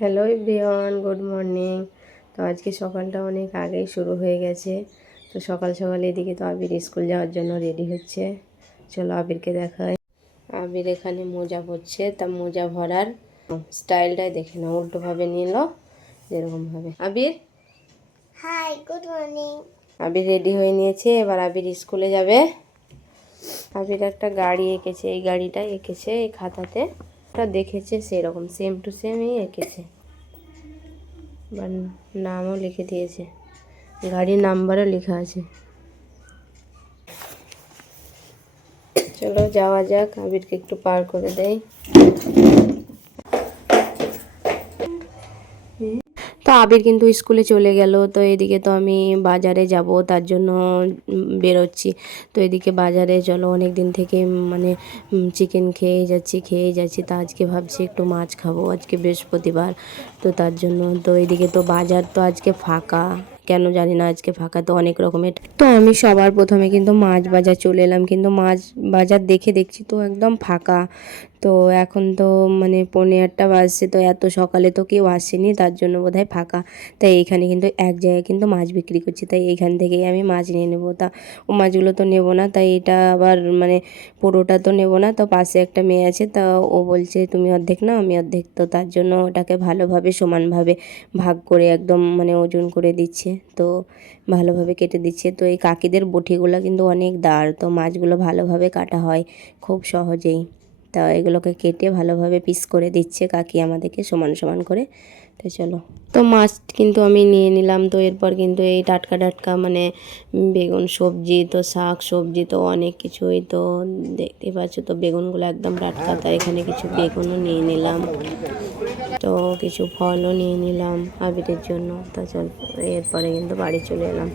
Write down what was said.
Hello everyone, good morning. তো আজকে সকালটা অনেক আগেই শুরু হয়ে গেছে। তো সকাল সকাল এদিকে তো আবির স্কুল যাওয়ার জন্য রেডি হচ্ছে। চলো আবিরকে দেখাই। আবির এখানে মোজা পরছে, তা মোজা ভরার স্টাইলটাই দেখে না, উল্টোভাবে নিল যেরকমভাবে। আবির হাই, গুড মর্নিং। আবির রেডি হয়ে নিয়েছে, এবার আবির স্কুলে যাবে। আবির একটা গাড়ি এঁকেছে, এই গাড়িটা এঁকেছে এই খাতাতে, ওটা দেখেছে সেরকম সেম টু সেমই এঁকেছে, বা নামও লিখে দিয়েছে, গাড়ির নাম্বারও লেখা আছে। চলো যাওয়া যাক, আবিরকে একটু পার করে দেয়। তো আবির কিন্তু স্কুলে চলে গেল। তো এদিকে তো আমি বাজারে যাব, তার জন্য বেরোচ্ছি। তো এদিকে বাজারে চলো, অনেক দিন থেকে মানে চিকেন খেয়ে যাচ্ছি। তা আজকে ভাবছি একটু মাছ খাবো, আজকে বৃহস্পতিবার। তো তার জন্য তো এদিকে তো বাজার তো আজকে ফাঁকা, কেন জানি না আজকে ফাঁকা। তো অনেক রকমের, তো আমি সবার প্রথমে কিন্তু মাছ বাজার চলে এলাম, কিন্তু মাছ বাজার দেখছি তো একদম ফাঁকা। তো এখন তো মানে 8:45 বাজছে, তো এত সকালে তো কেউ আসেনি, তার জন্য বোধহয় ফাঁকা। তাই এইখানে কিন্তু এক জায়গায় কিন্তু মাছ বিক্রি করছে, তাই এইখান থেকেই আমি মাছ নিয়ে নেবো। তা ও মাছগুলো তো নেবো না, তাই এটা আবার মানে পুরোটা তো নেবো না। তো পাশে একটা মেয়ে আছে, তা ও বলছে তুমি অর্ধেক নাও আমি অর্ধেক। তো তার জন্য ওটাকে ভালোভাবে সমানভাবে ভাগ করে একদম মানে ওজন করে দিচ্ছে, তো ভালোভাবে কেটে দিচ্ছে। তো এই কাকিদের বটিগুলো কিন্তু অনেক দাঁড়, তো মাছগুলো ভালোভাবে কাটা হয় খুব সহজেই। তা এগুলোকে কেটে ভালোভাবে পিস করে দিচ্ছে কাকি আমাদেরকে সমান সমান করে। তো চলো, তো মাছ কিন্তু আমি নিয়ে নিলাম। তো এরপর কিন্তু এই টাটকা টাটকা মানে বেগুন সবজি, তো শাক সবজি, তো অনেক কিছুই তো দেখতে পাচ্ছ। তো বেগুনগুলো একদম টাটকা, তাই এখানে কিছু বেগুনও নিয়ে নিলাম, তো কিছু ফলও নিয়ে নিলাম আবিরের জন্য। তো চল, এরপরে কিন্তু বাড়ি চলে এলাম।